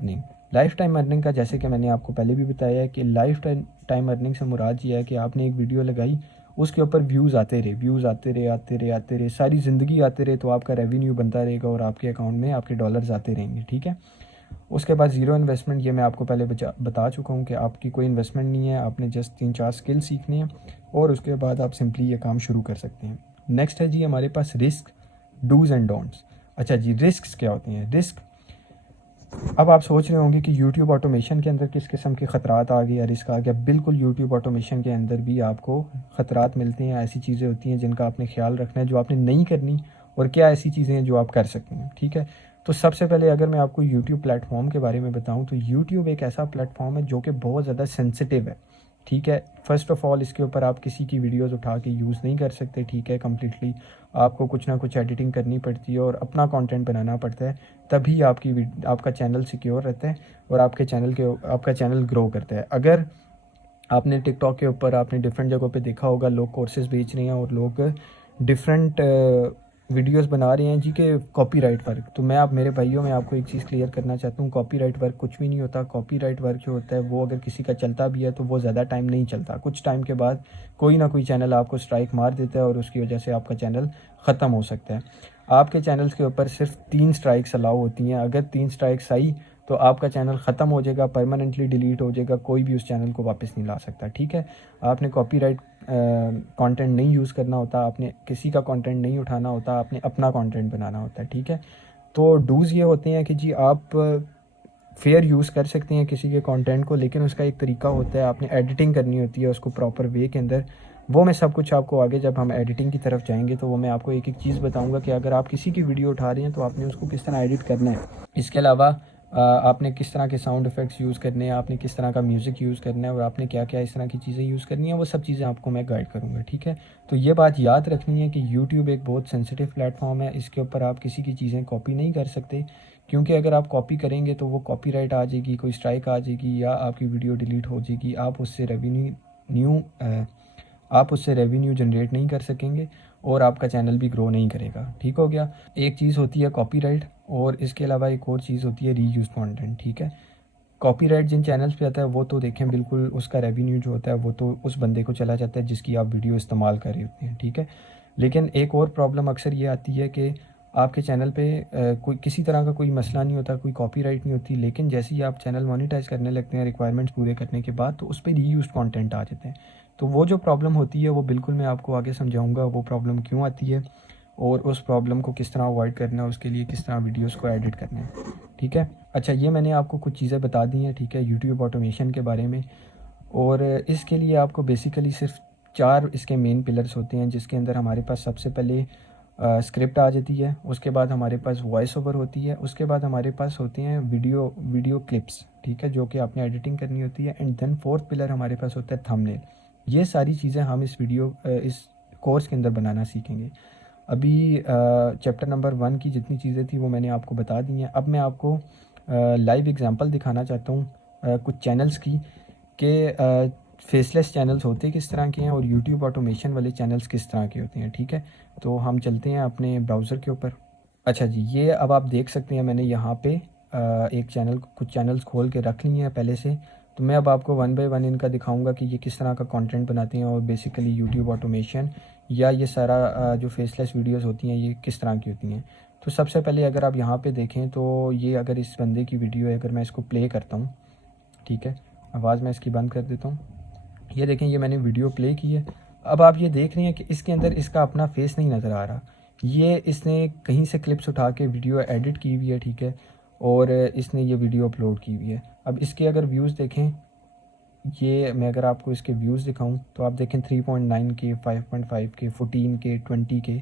अर्निंग का जैसे कि मैंने आपको पहले भी बताया है कि लाइफ टाइम अर्निंग से मुराद ये है कि आपने एक वीडियो लगाई, उसके ऊपर व्यूज़ आते रहे, सारी ज़िंदगी आते रहे, तो आपका रेवेन्यू बनता रहेगा और आपके अकाउंट में आपके डॉलर्स आते रहेंगे, ठीक है। उसके बाद ज़ीरो इन्वेस्टमेंट, ये मैं आपको पहले बता चुका हूँ कि आपकी कोई इन्वेस्टमेंट नहीं है, आपने जस्ट 3-4 स्किल सीखने हैं और उसके बाद आप सिंपली ये काम शुरू कर सकते हैं। नेक्स्ट है जी हमारे पास रिस्क, डूज़ एंड डोंट्स। अच्छा जी, रिस्क क्या होती हैं? रिस्क, अब आप सोच रहे होंगे कि YouTube ऑटोमेशन के अंदर किस किस्म के ख़तरात आ गए या रिस्क आ गया। बिल्कुल, YouTube ऑटोमेशन के अंदर भी आपको ख़तरात मिलते हैं। ऐसी चीज़ें होती हैं जिनका आपने ख्याल रखना है, जो आपने नहीं करनी, और क्या ऐसी चीज़ें हैं जो आप कर सकते हैं, ठीक है। तो सबसे पहले अगर मैं आपको YouTube प्लेटफॉर्म के बारे में बताऊँ तो YouTube एक ऐसा प्लेटफॉर्म है जो कि बहुत ज़्यादा सेंसिटिव है, ठीक है। फ़र्स्ट ऑफ़ ऑल इसके ऊपर आप किसी की वीडियोस उठा के यूज़ नहीं कर सकते, ठीक है। कम्प्लीटली आपको कुछ ना कुछ एडिटिंग करनी पड़ती है और अपना कंटेंट बनाना पड़ता है, तभी आपका चैनल सिक्योर रहता है और आपका चैनल ग्रो करता है। अगर आपने टिकटॉक के ऊपर आपने डिफरेंट जगहों पे देखा होगा, लोग कोर्सेज़ बेच रहे हैं और लोग डिफरेंट वीडियोस बना रहे हैं जी के कॉपीराइट वर्क। तो मेरे भाइयों मैं आपको एक चीज़ क्लियर करना चाहता हूँ, कॉपीराइट वर्क कुछ भी नहीं होता। कॉपीराइट वर्क जो होता है वो अगर किसी का चलता भी है तो वो ज़्यादा टाइम नहीं चलता, कुछ टाइम के बाद कोई ना कोई चैनल आपको स्ट्राइक मार देता है और उसकी वजह से आपका चैनल ख़त्म हो सकता है। आपके चैनल्स के ऊपर सिर्फ 3 स्ट्राइक्स अलाउ होती हैं। अगर 3 स्ट्राइक्स आई तो आपका चैनल ख़त्म हो जाएगा, परमानेंटली डिलीट हो जाएगा, कोई भी उस चैनल को वापस नहीं ला सकता, ठीक है। आपने कॉपीराइट कंटेंट नहीं यूज़ करना होता, आपने किसी का कंटेंट नहीं उठाना होता, आपने अपना कंटेंट बनाना होता है, ठीक है। तो डूज़ ये होते हैं कि जी आप फेयर यूज़ कर सकते हैं किसी के कंटेंट को, लेकिन उसका एक तरीका होता है, आपने एडिटिंग करनी होती है उसको प्रॉपर वे के अंदर। वो मैं सब कुछ आपको आगे जब हम एडिटिंग की तरफ जाएंगे तो वो मैं आपको एक एक चीज़ बताऊंगा कि अगर आप किसी की वीडियो उठा रहे हैं तो आपने उसको किस तरह एडिट करना है। इसके अलावा आपने किस तरह के साउंड इफ़ेक्ट्स यूज़ करने हैं, आपने किस तरह का म्यूज़िक यूज़ करना है और आपने क्या क्या इस तरह की चीज़ें यूज़ करनी है, वो सब चीज़ें आपको मैं गाइड करूँगा, ठीक है। तो ये बात याद रखनी है कि यूट्यूब एक बहुत सेंसिटिव प्लेटफॉर्म है, इसके ऊपर आप किसी की चीज़ें कॉपी नहीं कर सकते, क्योंकि अगर आप कॉपी करेंगे तो वो कॉपीराइट आ जाएगी, कोई स्ट्राइक आ जाएगी या आपकी वीडियो डिलीट हो जाएगी। आप उससे रेवेन्यू जनरेट नहीं कर सकेंगे और आपका चैनल भी ग्रो नहीं करेगा, ठीक हो गया। एक चीज़ होती है कॉपीराइट और इसके अलावा एक और चीज़ होती है रीयूज कंटेंट, ठीक है। कॉपीराइट जिन चैनल्स पे आता है वो तो देखें बिल्कुल उसका रेवेन्यू जो होता है वो तो उस बंदे को चला जाता है जिसकी आप वीडियो इस्तेमाल कर रहे होते हैं, ठीक है। लेकिन एक और प्रॉब्लम अक्सर ये आती है कि आपके चैनल पे कोई किसी तरह का कोई मसला नहीं होता, कोई कॉपीराइट नहीं होती, लेकिन जैसे ही आप चैनल मोनेटाइज करने लगते हैं रिक्वायरमेंट्स पूरे करने के बाद, तो उस पर रीयूज कंटेंट आ जाते हैं। तो वो जो प्रॉब्लम होती है वो बिल्कुल मैं आपको आगे समझाऊंगा, वो प्रॉब्लम क्यों आती है और उस प्रॉब्लम को किस तरह अवॉइड करना है, उसके लिए किस तरह वीडियोस को एडिट करना है, ठीक है। अच्छा, ये मैंने आपको कुछ चीज़ें बता दी हैं, ठीक है, यूट्यूब ऑटोमेशन के बारे में। और इसके लिए आपको बेसिकली सिर्फ 4 इसके मेन पिलर्स होते हैं, जिसके अंदर हमारे पास सबसे पहले स्क्रिप्ट आ जाती है, उसके बाद हमारे पास वॉइस ओवर होती है, उसके बाद हमारे पास होते हैं वीडियो क्लिप्स, ठीक है, जो कि आपने एडिटिंग करनी होती है, एंड देन फोर्थ पिलर हमारे पास होता है थंबनेल। ये सारी चीज़ें हम इस कोर्स के अंदर बनाना सीखेंगे। अभी चैप्टर नंबर 1 की जितनी चीज़ें थी वो मैंने आपको बता दी हैं। अब मैं आपको लाइव एग्जांपल दिखाना चाहता हूँ कुछ चैनल्स की, कि फेसलेस चैनल्स होते किस तरह के हैं और यूट्यूब ऑटोमेशन वाले चैनल्स किस तरह के होते हैं, ठीक है। तो हम चलते हैं अपने ब्राउज़र के ऊपर। अच्छा जी, ये अब आप देख सकते हैं मैंने यहाँ पे कुछ चैनल्स खोल के रख लिए हैं पहले से। तो मैं अब आपको 1 बाय 1 इनका दिखाऊंगा कि ये किस तरह का कंटेंट बनाते हैं और बेसिकली यूट्यूब ऑटोमेशन या ये सारा जो फेसलेस वीडियोस होती हैं ये किस तरह की होती हैं। तो सबसे पहले अगर आप यहाँ पे देखें तो ये अगर इस बंदे की वीडियो है, अगर मैं इसको प्ले करता हूँ, ठीक है, आवाज़ मैं इसकी बंद कर देता हूँ। ये देखें, ये मैंने वीडियो प्ले की है। अब आप ये देख रहे हैं कि इसके अंदर इसका अपना फेस नहीं नज़र आ रहा, ये इसने कहीं से क्लिप्स उठा के वीडियो एडिट की हुई है, ठीक है, और इसने ये वीडियो अपलोड की हुई है। अब इसके अगर व्यूज़ देखें, ये मैं अगर आपको इसके व्यूज़ दिखाऊं तो आप देखें 3.9 के, 5.5 के, 14 के, 20 के,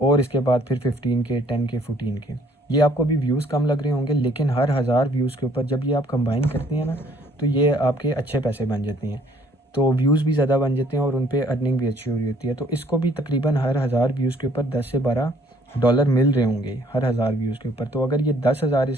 और इसके बाद फिर 15 के, 10 के, 14 के। ये आपको अभी व्यूज़ कम लग रहे होंगे, लेकिन हर 1000 व्यूज़ के ऊपर जब ये आप कंबाइन करते हैं ना तो ये आपके अच्छे पैसे बन जाते हैं। तो व्यूज़ भी ज़्यादा बन जाते हैं और उन पे अर्निंग भी अच्छी हो रही होती है। तो इसको भी तकरीबन हर 1000 व्यूज़ के ऊपर 10 से 12 डॉलर मिल रहे होंगे हर 1000 व्यूज़ के ऊपर। तो अगर ये 10,000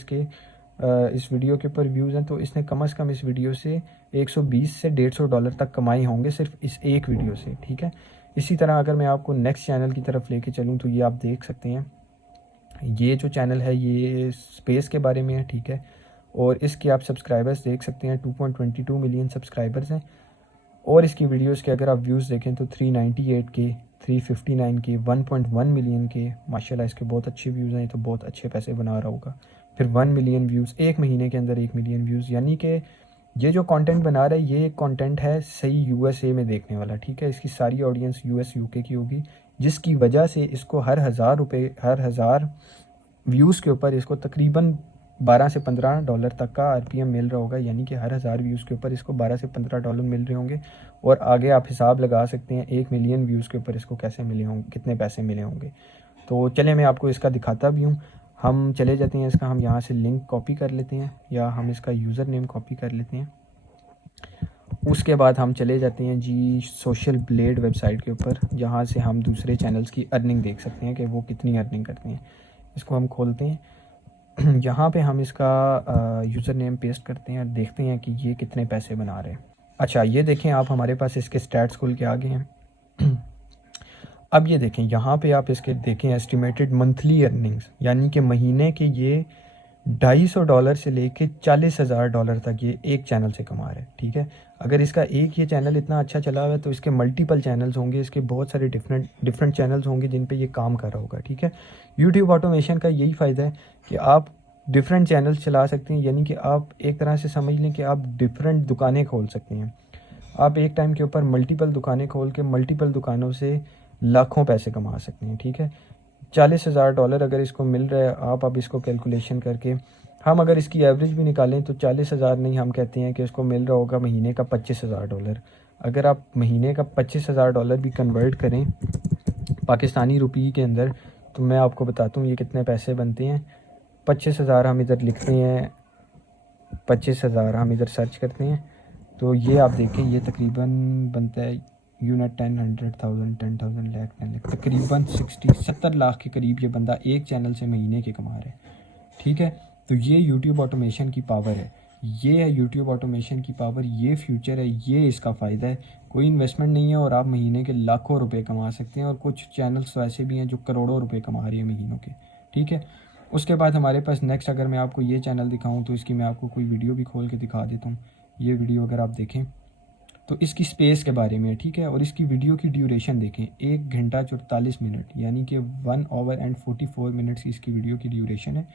इस वीडियो के ऊपर व्यूज़ हैं तो इसने कम से कम इस वीडियो से 120 से 150 डॉलर तक कमाए होंगे सिर्फ इस एक वीडियो से, ठीक है। इसी तरह अगर मैं आपको नेक्स्ट चैनल की तरफ लेके चलूँ तो ये आप देख सकते हैं, ये जो चैनल है ये स्पेस के बारे में है, ठीक है, और इसके आप सब्सक्राइबर्स देख सकते हैं 2.22 मिलियन सब्सक्राइबर्स हैं। और इसकी वीडियोस के अगर आप व्यूज़ देखें तो 398 के, 359 के, 1.1 मिलियन के, माशाल्लाह इसके बहुत अच्छे व्यूज़ हैं, तो बहुत अच्छे पैसे बना रहा होगा। फिर 1 मिलियन व्यूज़, एक महीने के अंदर 1 मिलियन व्यूज़, यानी कि ये जो कंटेंट बना रहा है ये कंटेंट है सही यूएसए में देखने वाला, ठीक है। इसकी सारी ऑडियंस यूएस यूके की होगी, जिसकी वजह से इसको हर 1000 व्यूज़ के ऊपर इसको तकरीबन 12 से 15 डॉलर तक का आरपीएम मिल रहा होगा, यानी कि हर 1000 व्यूज़ के ऊपर इसको 12 से 15 डॉलर मिल रहे होंगे। और आगे आप हिसाब लगा सकते हैं 1 मिलियन व्यूज़ के ऊपर इसको कैसे मिले होंगे, कितने पैसे मिले होंगे। तो चलें मैं आपको इसका दिखाता भी हूँ। हम चले जाते हैं इसका, हम यहाँ से लिंक कॉपी कर लेते हैं या हम इसका यूज़र नेम कॉपी कर लेते हैं उसके बाद हम चले जाते हैं जी सोशल ब्लेड वेबसाइट के ऊपर, जहाँ से हम दूसरे चैनल्स की अर्निंग देख सकते हैं कि वो कितनी अर्निंग करते हैं। इसको हम खोलते हैं, यहाँ पे हम इसका यूज़र नेम पेस्ट करते हैं और देखते हैं कि ये कितने पैसे बना रहे हैं। अच्छा ये देखें आप, हमारे पास इसके स्टैट्स खुल के आ गए हैं। अब ये देखें यहाँ पे आप इसके देखें एस्टिमेटेड मंथली अर्निंग्स, यानी कि महीने के ये $250 से लेके $40,000 तक ये एक चैनल से कमा रहे हैं। ठीक है, अगर इसका एक ये चैनल इतना अच्छा चला हुआ है तो इसके मल्टीपल चैनल्स होंगे, इसके बहुत सारे डिफरेंट चैनल्स होंगे जिन पे ये काम कर रहा होगा। ठीक है, यूट्यूब ऑटोमेशन का यही फ़ायदा है कि आप डिफरेंट चैनल्स चला सकते हैं, यानी कि आप एक तरह से समझ लें कि आप डिफरेंट दुकानें खोल सकते हैं। आप एक टाइम के ऊपर मल्टीपल दुकानें खोल के मल्टीपल दुकानों से लाखों पैसे कमा सकते हैं। ठीक है, $40,000 अगर इसको मिल रहा है, आप अब इसको कैलकुलेशन करके हम अगर इसकी एवरेज भी निकालें तो 40,000 नहीं, हम कहते हैं कि इसको मिल रहा होगा महीने का $25,000। अगर आप महीने का $25,000 भी कन्वर्ट करें पाकिस्तानी रुपये के अंदर, तो मैं आपको बताता हूँ ये कितने पैसे बनते हैं। 25,000 हम इधर लिखते हैं, 25,000 हम इधर सर्च करते हैं, तो ये आप देखें ये तकरीबन बनता है यूनिट 10, 100,000, 10,000, लाख, 10 लाख, तकरीबन 70 लाख के करीब ये बंदा एक चैनल से महीने के कमा रहे हैं। ठीक है, तो ये यूट्यूब ऑटोमेशन की पावर है, ये है यूट्यूब ऑटोमेशन की पावर, ये फ्यूचर है, ये इसका फ़ायदा है। कोई इन्वेस्टमेंट नहीं है और आप महीने के लाखों रुपए कमा सकते हैं, और कुछ चैनल्स तो ऐसे भी हैं जो करोड़ों रुपए कमा रहे हैं महीनों के। ठीक है, उसके बाद हमारे पास नेक्स्ट अगर मैं आपको ये चैनल दिखाऊं तो इसकी मैं आपको कोई वीडियो भी खोल के दिखा देता हूँ। ये वीडियो अगर आप देखें तो इसकी स्पेस के बारे में है। ठीक है, और इसकी वीडियो की ड्यूरेशन देखें, 1 घंटा 44 मिनट, यानी कि 1 आवर एंड 44 मिनट्स की इसकी वीडियो की ड्यूरेशन है।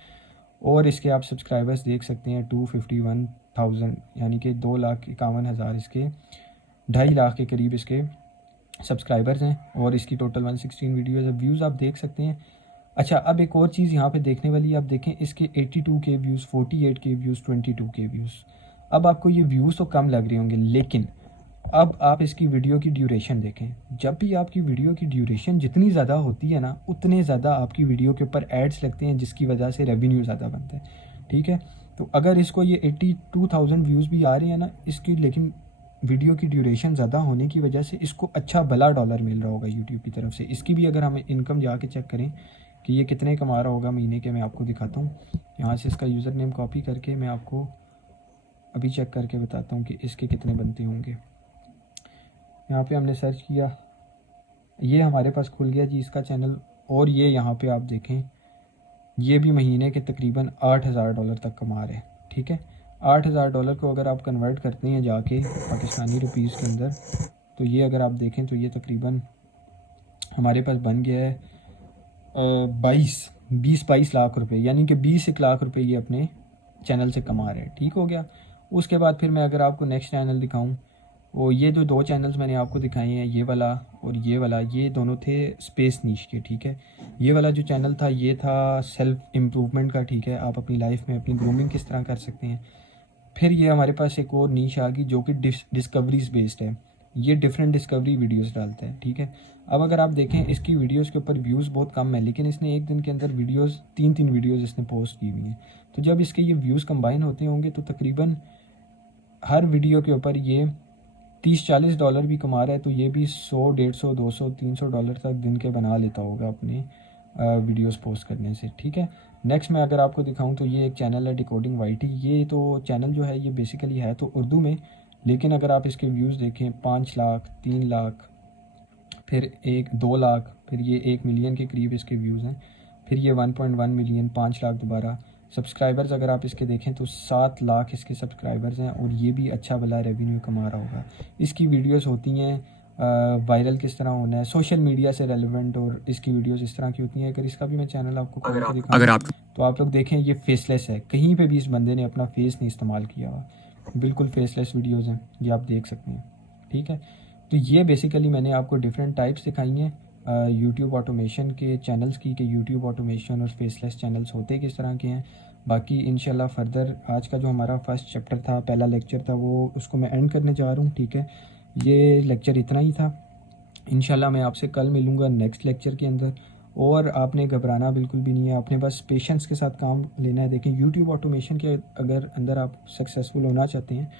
और इसके आप सब्सक्राइबर्स देख सकते हैं 251,000, यानी कि 2,51,000, इसके 2.5 लाख के करीब इसके सब्सक्राइबर्स हैं, और इसकी टोटल 116 वीडियोज़ है। व्यूज़ आप देख सकते हैं। अच्छा, अब एक और चीज़ यहाँ पे देखने वाली, आप देखें इसके 82K views, 48K views, 22K views. अब आपको ये व्यूज़ तो कम लग रहे होंगे, लेकिन अब आप इसकी वीडियो की ड्यूरेशन देखें। जब भी आपकी वीडियो की ड्यूरेशन जितनी ज़्यादा होती है ना, उतने ज़्यादा आपकी वीडियो के ऊपर एड्स लगते हैं, जिसकी वजह से रेवेन्यू ज़्यादा बनता है। ठीक है, तो अगर इसको ये 82,000 व्यूज़ भी आ रहे हैं ना इसकी, लेकिन वीडियो की ड्यूरेशन ज़्यादा होने की वजह से इसको अच्छा भला डॉलर मिल रहा होगा यूट्यूब की तरफ से। इसकी भी अगर हम इनकम जाके चेक करें कि ये कितने कमा रहा होगा महीने के, मैं आपको दिखाता हूँ। यहाँ से इसका यूज़र नेम कॉपी करके मैं आपको अभी चेक करके बताता हूँ कि इसके कितने बनते होंगे। यहाँ पे हमने सर्च किया, ये हमारे पास खुल गया जी इसका चैनल, और ये यहाँ पे आप देखें ये भी महीने के तकरीबन $8,000 तक कमा रहे हैं। ठीक है, $8,000 को अगर आप कन्वर्ट करते हैं जाके पाकिस्तानी रुपीज़ के अंदर, तो ये अगर आप देखें तो ये तकरीबन हमारे पास बन गया है 22 लाख रुपए, यानी कि 20 लाख रुपए ये अपने चैनल से कमा रहे हैं। ठीक हो गया। उसके बाद फिर मैं अगर आपको नेक्स्ट चैनल दिखाऊं, वो ये जो 2 चैनल्स मैंने आपको दिखाए हैं, ये वाला और ये वाला, ये दोनों थे स्पेस नीश के। ठीक है, ये वाला जो चैनल था ये था सेल्फ इम्प्रूवमेंट का। ठीक है, आप अपनी लाइफ में अपनी ग्रूमिंग किस तरह कर सकते हैं। फिर ये हमारे पास एक और नीश आ गई जो कि डिस्कवरीज बेस्ड है, ये डिफरेंट डिस्कवरी वीडियोस डालता है। ठीक है, अब अगर आप देखें इसकी वीडियोस के ऊपर व्यूज़ बहुत कम है, लेकिन इसने एक दिन के अंदर वीडियोस 3 वीडियोस इसने पोस्ट की हुई हैं। तो जब इसके ये व्यूज़ कंबाइन होते होंगे तो तकरीबन हर वीडियो के ऊपर ये $30-40 भी कमा रहा है, तो ये भी 100, 150, 200, $300 तक दिन के बना लेता होगा अपने वीडियोस पोस्ट करने से। ठीक है, नेक्स्ट मैं अगर आपको दिखाऊं तो ये एक चैनल है डिकोडिंग वाईटी। ये तो चैनल जो है ये बेसिकली है तो उर्दू में, लेकिन अगर आप इसके व्यूज़ देखें 5 लाख, 3 लाख, फिर 2 लाख, फिर ये 1 मिलियन के करीब इसके व्यूज़ हैं, फिर ये 1.1 मिलियन, 5 लाख दोबारा। सब्सक्राइबर्स अगर आप इसके देखें तो 7 लाख इसके सब्सक्राइबर्स हैं, और ये भी अच्छा भला रेवेन्यू कमा रहा होगा। इसकी वीडियोस होती हैं वायरल किस तरह होना है, सोशल मीडिया से रेलेवेंट, और इसकी वीडियोस इस तरह की होती हैं। अगर इसका भी मैं चैनल आपको खोल के दिखाऊं अगर आप तो आप लोग देखें ये फेसलेस है, कहीं पे भी इस बंदे ने अपना फेस नहीं इस्तेमाल किया हुआ, बिल्कुल फेसलेस वीडियोज़ हैं, ये आप देख सकते हैं। ठीक है, तो ये बेसिकली मैंने आपको डिफरेंट टाइप्स दिखाई हैं यूट्यूब ऑटोमेशन के चैनल्स की, कि यूट्यूब ऑटोमेशन और फेसलेस चैनल्स होते किस तरह के हैं। बाकी इंशाल्लाह फर्दर आज का जो हमारा फर्स्ट चैप्टर था, पहला लेक्चर था, वो उसको मैं एंड करने जा रहा हूँ। ठीक है, ये लेक्चर इतना ही था। इंशाल्लाह मैं आपसे कल मिलूँगा नेक्स्ट लेक्चर के अंदर, और आपने घबराना बिल्कुल भी नहीं है, अपने बस पेशेंस के साथ काम लेना है। देखें यूट्यूब ऑटोमेशन के अगर अंदर आप सक्सेसफुल होना चाहते हैं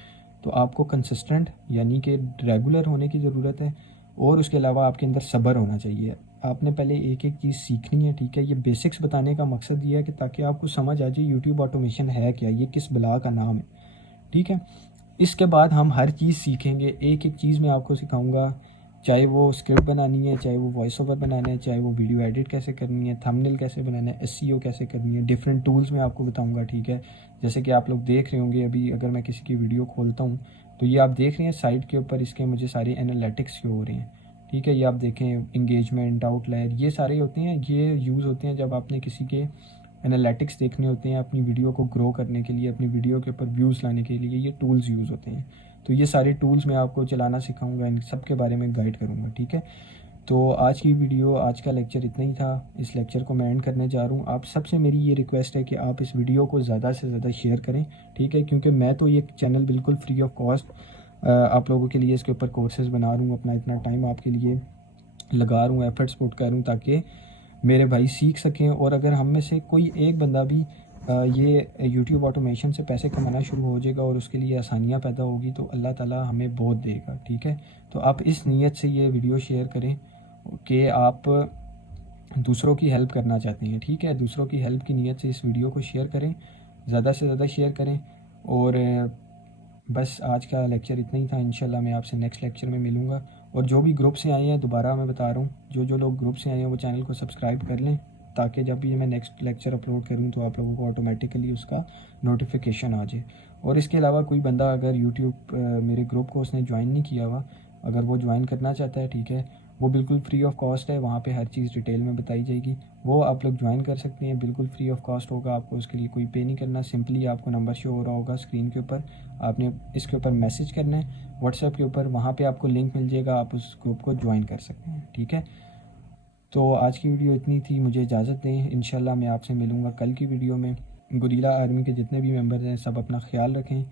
तो आपको कंसिस्टेंट यानी कि रेगुलर होने की ज़रूरत है, और उसके अलावा आपके अंदर सब्र होना चाहिए। आपने पहले एक एक चीज़ सीखनी है, ठीक है। ये बेसिक्स बताने का मकसद ये है कि ताकि आपको समझ आ जाए यूट्यूब ऑटोमेशन है क्या, ये किस बला का नाम है, ठीक है। इसके बाद हम हर चीज़ सीखेंगे, एक एक चीज़ मैं आपको सिखाऊंगा, चाहे वो स्क्रिप्ट बनानी है, चाहे वो वॉइस ओवर बनाना है, चाहे वो वीडियो एडिट कैसे करनी है, थंबनेल कैसे बनाना है, एसईओ कैसे करनी है, डिफरेंट टूल्स मैं आपको बताऊंगा, ठीक है। जैसे कि आप लोग देख रहे होंगे अभी, अगर मैं किसी की वीडियो खोलता हूँ तो ये आप देख रहे हैं साइड के ऊपर इसके मुझे सारे एनालिटिक्स शो हो रहे हैं, ठीक है। ये आप देखें, इंगेजमेंट, आउटलायर, ये सारे होते हैं, ये यूज़ होते हैं जब आपने किसी के एनालिटिक्स देखने होते हैं अपनी वीडियो को ग्रो करने के लिए, अपनी वीडियो के ऊपर व्यूज़ लाने के लिए, ये टूल्स यूज़ होते हैं। तो ये सारे टूल्स मैं आपको चलाना सिखाऊंगा, इन सब के बारे में गाइड करूंगा, ठीक है। तो आज की वीडियो, आज का लेक्चर इतना ही था। इस लेक्चर को मैं एंड करने जा रहा हूँ। आप सबसे मेरी ये रिक्वेस्ट है कि आप इस वीडियो को ज़्यादा से ज़्यादा शेयर करें, ठीक है, क्योंकि मैं तो ये चैनल बिल्कुल फ्री ऑफ कॉस्ट आप लोगों के लिए इसके ऊपर कोर्सेज़ बना रहा हूँ, अपना इतना टाइम आपके लिए लगा रहा हूँ, एफर्ट्स पुट कर रहा हूँ ताकि मेरे भाई सीख सकें। और अगर हम में से कोई एक बंदा भी ये यूट्यूब ऑटोमेशन से पैसे कमाना शुरू हो जाएगा और उसके लिए आसानियाँ पैदा होगी, तो अल्लाह ताला हमें बहुत देगा, ठीक है। तो आप इस नीयत से ये वीडियो शेयर करें कि आप दूसरों की हेल्प करना चाहते हैं, ठीक है। दूसरों की हेल्प की नीयत से इस वीडियो को शेयर करें, ज़्यादा से ज़्यादा शेयर करें। और बस आज का लेक्चर इतना ही था। इंशाल्लाह मैं आपसे नेक्स्ट लेक्चर में मिलूँगा। और जो भी ग्रुप से आए हैं, दोबारा मैं बता रहा हूँ, जो जो लोग ग्रुप से आए हैं वो चैनल को सब्सक्राइब कर लें, ताकि जब भी मैं नेक्स्ट लेक्चर अपलोड करूँ तो आप लोगों को ऑटोमेटिकली उसका नोटिफिकेशन आ जाए। और इसके अलावा कोई बंदा अगर यूट्यूब मेरे ग्रुप को उसने ज्वाइन नहीं किया हुआ, अगर वो ज्वाइन करना चाहता है, ठीक है, वो बिल्कुल फ्री ऑफ कॉस्ट है, वहाँ पे हर चीज़ डिटेल में बताई जाएगी, वो आप लोग ज्वाइन कर सकते हैं, बिल्कुल फ्री ऑफ कॉस्ट होगा, आपको उसके लिए कोई पे नहीं करना। सिंपली आपको नंबर शो हो रहा होगा स्क्रीन के ऊपर, आपने इसके ऊपर मैसेज करना है व्हाट्सएप के ऊपर, वहाँ पे आपको लिंक मिल जाएगा, आप उस ग्रुप को ज्वाइन कर सकते हैं, ठीक है। तो आज की वीडियो इतनी थी, मुझे इजाज़त दें। इंशाल्लाह मैं आपसे मिलूँगा कल की वीडियो में। गुरीला आर्मी के जितने भी मेंबर्स हैं सब अपना ख्याल रखें,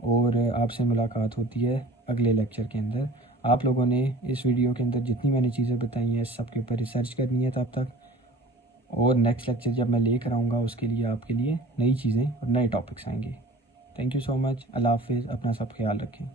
और आपसे मुलाकात होती है अगले लेक्चर के अंदर। आप लोगों ने इस वीडियो के अंदर जितनी मैंने चीज़ें बताई हैं सब के ऊपर रिसर्च करनी है तब तक, और नेक्स्ट लेक्चर जब मैं लेकर आऊँगा उसके लिए आपके लिए नई चीज़ें और नए टॉपिक्स आएंगे। Thank you so much. अल्लाह हाफिज़। अपना सब ख्याल रखें।